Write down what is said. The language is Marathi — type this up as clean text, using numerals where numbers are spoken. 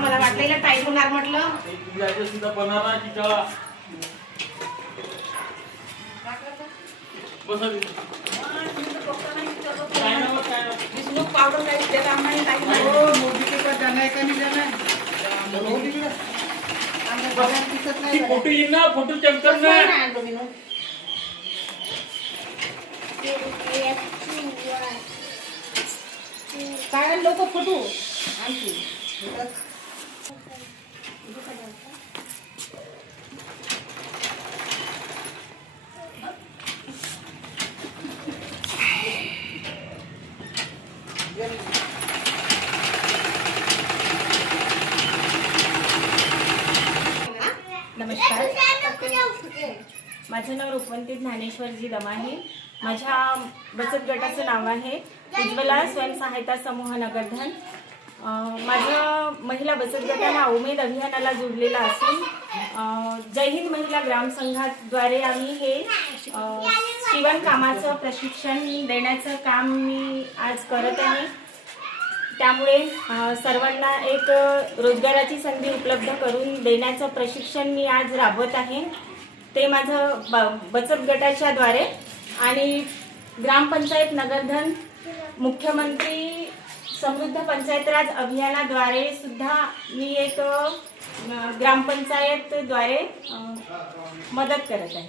मला वाटलं टाईम होणार म्हटलं. पावडर काही देता नाही काही नाही. फोटो येईल ना, फोटो चमकत ना. काय लोक फोटो आणखी नमस्कार, माझं नाव रूपवंती ज्ञानेश्वरजी दमाहे. माझ्या बचत गटाचं नाव आहे उज्ज्वला स्वयंसहायता समूह नगरधन. माझं महिला बचत गट हा उमेद अभियानाला जोडलेला असून जय हिंद महिला ग्रामसंघाद्वारे आम्ही हे शिवण कामाचं प्रशिक्षण देण्याचं काम मी आज करत आहे. त्यामुळे सर्वांना एक रोजगाराची संधी उपलब्ध करून देण्याचं प्रशिक्षण मी आज राबवत आहे. ते माझं बचत गटाच्या द्वारे आणि ग्रामपंचायत नगरधन मुख्यमंत्री समृद्ध पंचायत राज अभियानाद्वारे सुद्धा मी एक ग्रामपंचायतद्वारे मदत करत आहे.